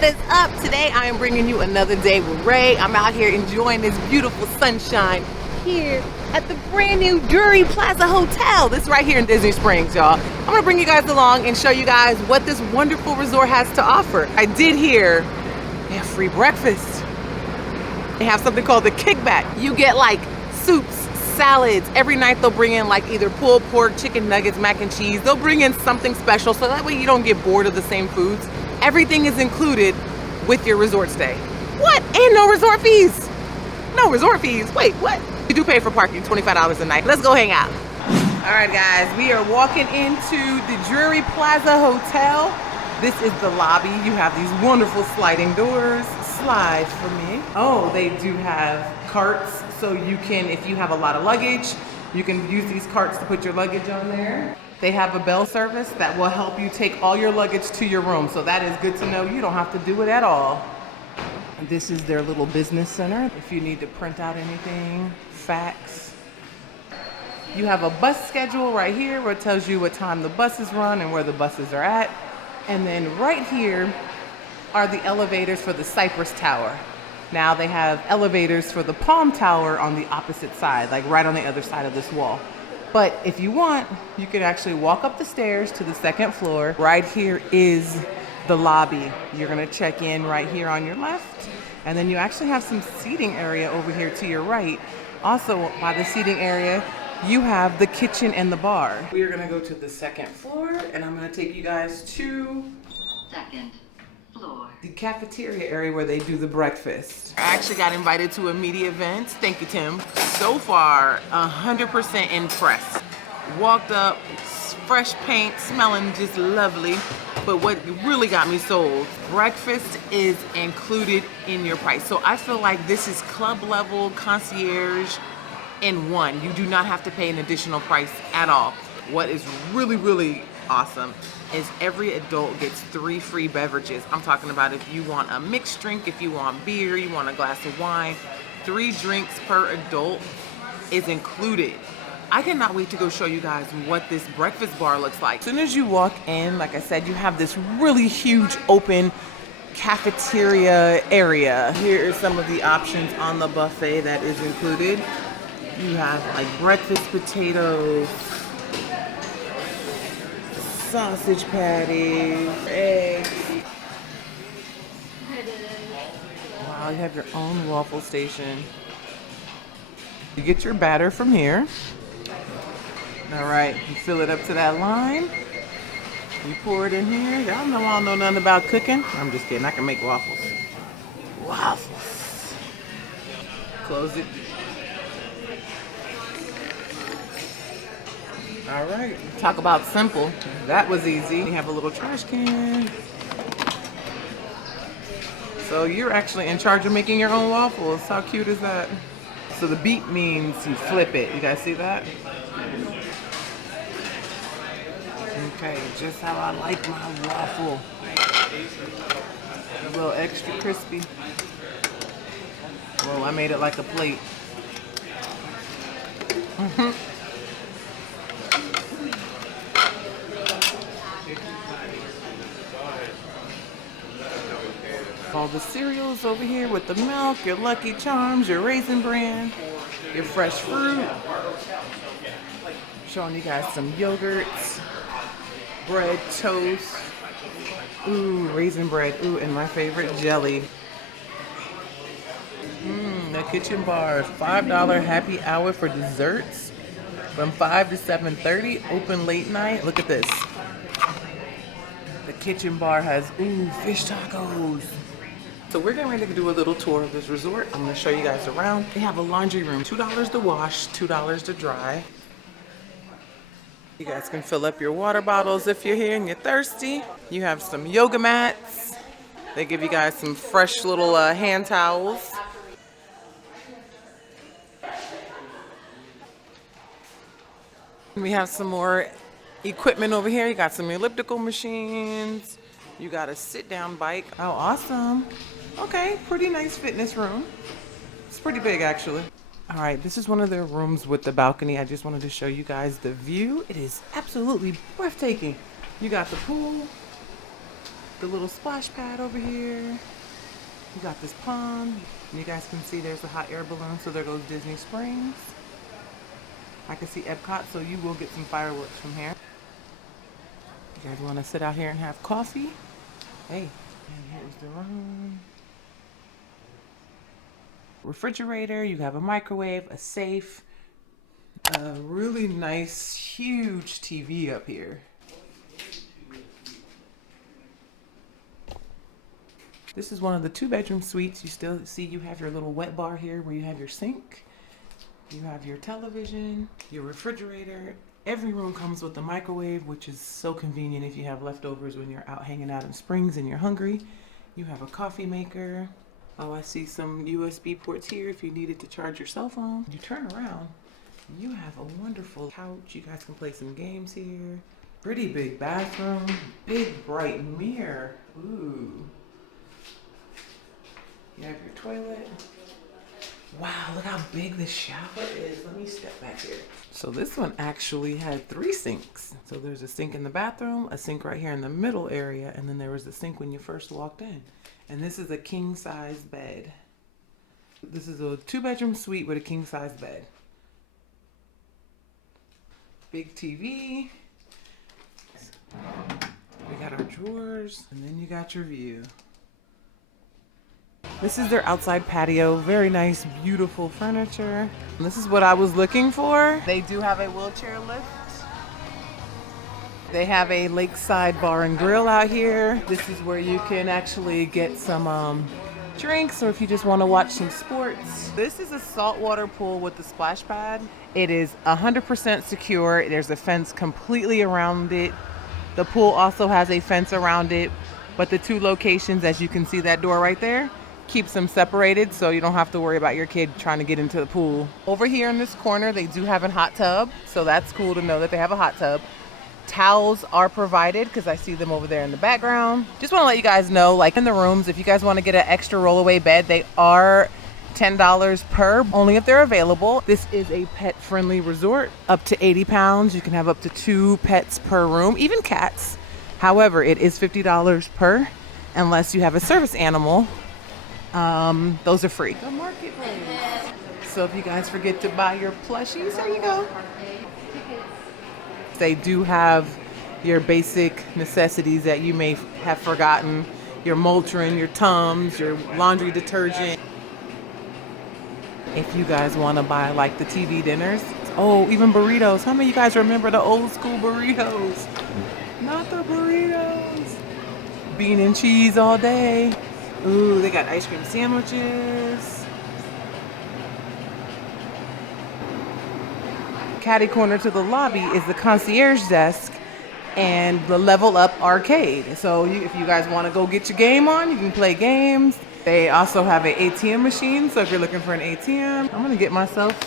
What is up? Today I am bringing you another day with Ray. I'm out here enjoying this beautiful sunshine here at the brand new Drury Plaza Hotel. This is right here in Disney Springs, y'all. I'm gonna bring you guys along and show you guys what this wonderful resort has to offer. I did hear they have free breakfast. They have something called the kickback. You get like soups, salads. Every night they'll bring in like either pulled pork, chicken nuggets, mac and cheese. They'll bring in something special so that way you don't get bored of the same foods. Everything is included with your resort stay. What? And no resort fees. No resort fees. Wait, what? You do pay for parking, $25 a night. Let's go hang out. All right, guys, we are walking into the Drury Plaza Hotel. This is the lobby. You have these wonderful sliding doors. Slide for me. Oh, they do have carts, so you can, if you have a lot of luggage, you can use these carts to put your luggage on there. They have a bell service that will help you take all your luggage to your room. So that is good to know. You don't have to do it at all. This is their little business center. If you need to print out anything, fax. You have a bus schedule right here where it tells you what time the buses run and where the buses are at. And then right here are the elevators for the Cypress Tower. Now they have elevators for the Palm Tower on the opposite side, like right on the other side of this wall. But if you want, you can actually walk up the stairs to the second floor. Right here is the lobby. You're gonna check in right here on your left. And then you actually have some seating area over here to your right. Also by the seating area, you have the kitchen and the bar. We are gonna go to the second floor and I'm gonna take you guys to second floor. The cafeteria area where they do the breakfast. I actually got invited to a media event. Thank you, Tim. So far, 100% impressed. Walked up, fresh paint, smelling just lovely. But what really got me sold, breakfast is included in your price. So I feel like this is club level concierge in one. You do not have to pay an additional price at all. What is really, really awesome is every adult gets 3 free beverages. I'm talking about if you want a mixed drink, if you want beer, you want a glass of wine, 3 drinks per adult is included. I cannot wait to go show you guys what this breakfast bar looks like. As soon as you walk in, like I said, you have this really huge open cafeteria area. Here are some of the options on the buffet that is included. You have like breakfast potatoes, sausage patties, eggs. Wow, you have your own waffle station. You get your batter from here. All right, you fill it up to that line. You pour it in here. Y'all know I don't know nothing about cooking. I'm just kidding, I can make waffles. Waffles. Close it. All right, talk about simple. That was easy. You have a little trash can. So you're actually in charge of making your own waffles. How cute is that? So the beep means you flip it. You guys see that? Okay, just how I like my waffle. A little extra crispy. Whoa, I made it like a plate. All the cereals over here with the milk, your Lucky Charms, your Raisin Bran, your fresh fruit. Showing you guys some yogurts, bread, toast. Ooh, raisin bread. Ooh, and my favorite, jelly. The kitchen bar, $5 happy hour for desserts from 5 to 7:30. Open late night. Look at this. The kitchen bar has, ooh, fish tacos. So we're getting ready to do a little tour of this resort. I'm gonna show you guys around. They have a laundry room, $2 to wash, $2 to dry. You guys can fill up your water bottles if you're here and you're thirsty. You have some yoga mats. They give you guys some fresh little hand towels. We have some more equipment over here. You got some elliptical machines. You got a sit-down bike. Oh, awesome. Okay, pretty nice fitness room. It's pretty big, actually. All right, this is one of their rooms with the balcony. I just wanted to show you guys the view. It is absolutely breathtaking. You got the pool. the little splash pad over here. You got this pond. And you guys can see there's a hot air balloon, so there goes Disney Springs. I can see Epcot, so you will get some fireworks from here. You guys want to sit out here and have coffee? Hey, and here's the room. Refrigerator, you have a microwave, a safe, a really nice, huge TV up here. This is one of the 2-bedroom suites. You still see you have your little wet bar here where you have your sink. You have your television, your refrigerator. Every room comes with a microwave, which is so convenient if you have leftovers when you're out hanging out in Springs and you're hungry. You have a coffee maker. Oh, I see some USB ports here if you needed to charge your cell phone. You turn around, you have a wonderful couch. You guys can play some games here. Pretty big bathroom, big bright mirror. Ooh. You have your toilet. Wow, look how big this shower is. Let me step back here. So this one actually had 3 sinks. So there's a sink in the bathroom, a sink right here in the middle area, and then there was a sink when you first walked in. And this is a king-size bed. This is a 2-bedroom suite with a king-size bed. Big TV. We got our drawers, and then you got your view. This is their outside patio. Very nice, beautiful furniture. And this is what I was looking for. They do have a wheelchair lift. They have a lakeside bar and grill out here. This is where you can actually get some drinks, or if you just want to watch some sports. This is a saltwater pool with the splash pad. It is 100% secure. There's a fence completely around it. The pool also has a fence around it, but the 2 locations, as you can see that door right there, keeps them separated, so you don't have to worry about your kid trying to get into the pool. Over here in this corner, they do have a hot tub, so that's cool to know that they have a hot tub. Towels are provided because I see them over there in the background. Just want to let you guys know, like in the rooms, if you guys want to get an extra rollaway bed, they are $10 per, only if they're available. This is a pet-friendly resort. Up to 80 pounds, you can have up to 2 pets per room, even cats. However, it is $50 per, unless you have a service animal. Those are free. The marketplace. So if you guys forget to buy your plushies, there you go. They do have your basic necessities that you may have forgotten. Your Motrin, your Tums, your laundry detergent. If you guys want to buy like the TV dinners. Oh, even burritos. How many of you guys remember the old school burritos? Not the burritos. Bean and cheese all day. Ooh, they got ice cream sandwiches. Catty corner to the lobby is the concierge desk and the Level Up arcade. So if you guys want to go get your game on, you can play games. They also have an ATM machine, so if you're looking for an ATM, I'm gonna get myself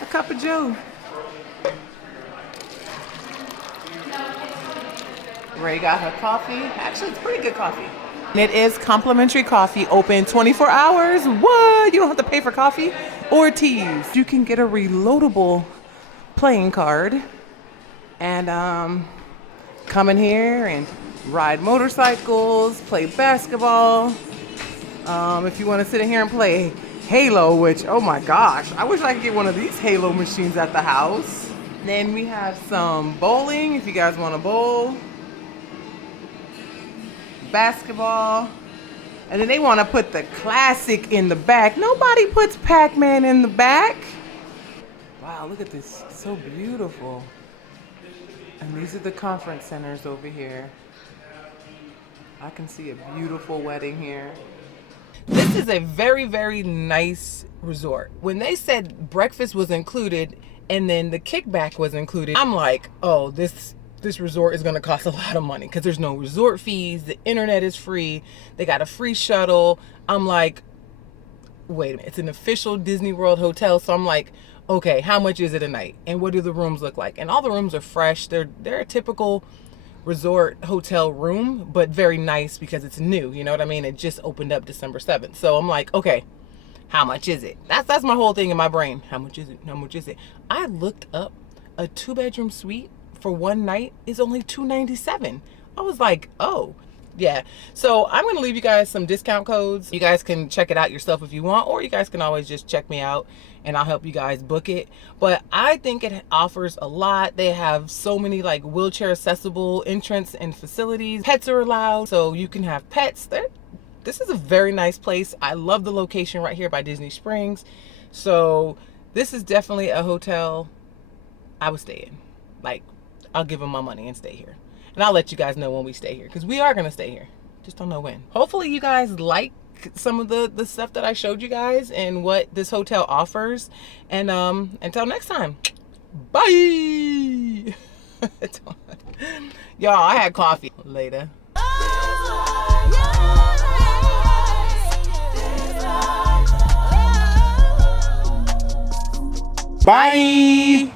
a cup of joe. Ray got her coffee. Actually, it's pretty good coffee. And it is complimentary coffee, open 24 hours. What? You don't have to pay for coffee or teas. You can get a reloadable playing card and come in here and ride motorcycles, play basketball. If you want to sit in here and play Halo, which, oh my gosh, I wish I could get one of these Halo machines at the house. Then we have some bowling if you guys want to bowl. Basketball. And then they want to put the classic in the back. Nobody puts Pac-Man in the back. Wow, look at this. It's so beautiful. And these are the conference centers over here. I can see a beautiful wedding here. This is a very, very nice resort. When they said breakfast was included and then the kickback was included, I'm like, oh, this resort is going to cost a lot of money because there's no resort fees. The internet is free. They got a free shuttle. I'm like, wait a minute. It's an official Disney World hotel. So I'm like, okay, how much is it a night? And what do the rooms look like? And all the rooms are fresh. They're a typical resort hotel room, but very nice because it's new. You know what I mean? It just opened up December 7th. So I'm like, okay, how much is it? That's my whole thing in my brain. How much is it? How much is it? I looked up a 2-bedroom suite for one night is only $297. I was like, oh, Yeah, so I'm gonna leave you guys some discount codes. You guys can check it out yourself if you want, or you guys can always just check me out and I'll help you guys book it. But I think it offers a lot. They have so many like wheelchair accessible entrance and facilities. Pets are allowed, so you can have pets there. This is a very nice place. I love the location right here by Disney Springs. So this is definitely a hotel I would stay in. Like, I'll give them my money and stay here. And I'll let you guys know when we stay here, because we are going to stay here. Just don't know when. Hopefully you guys like some of the stuff that I showed you guys and what this hotel offers. And until next time, bye. Y'all, I had coffee. Later. Bye.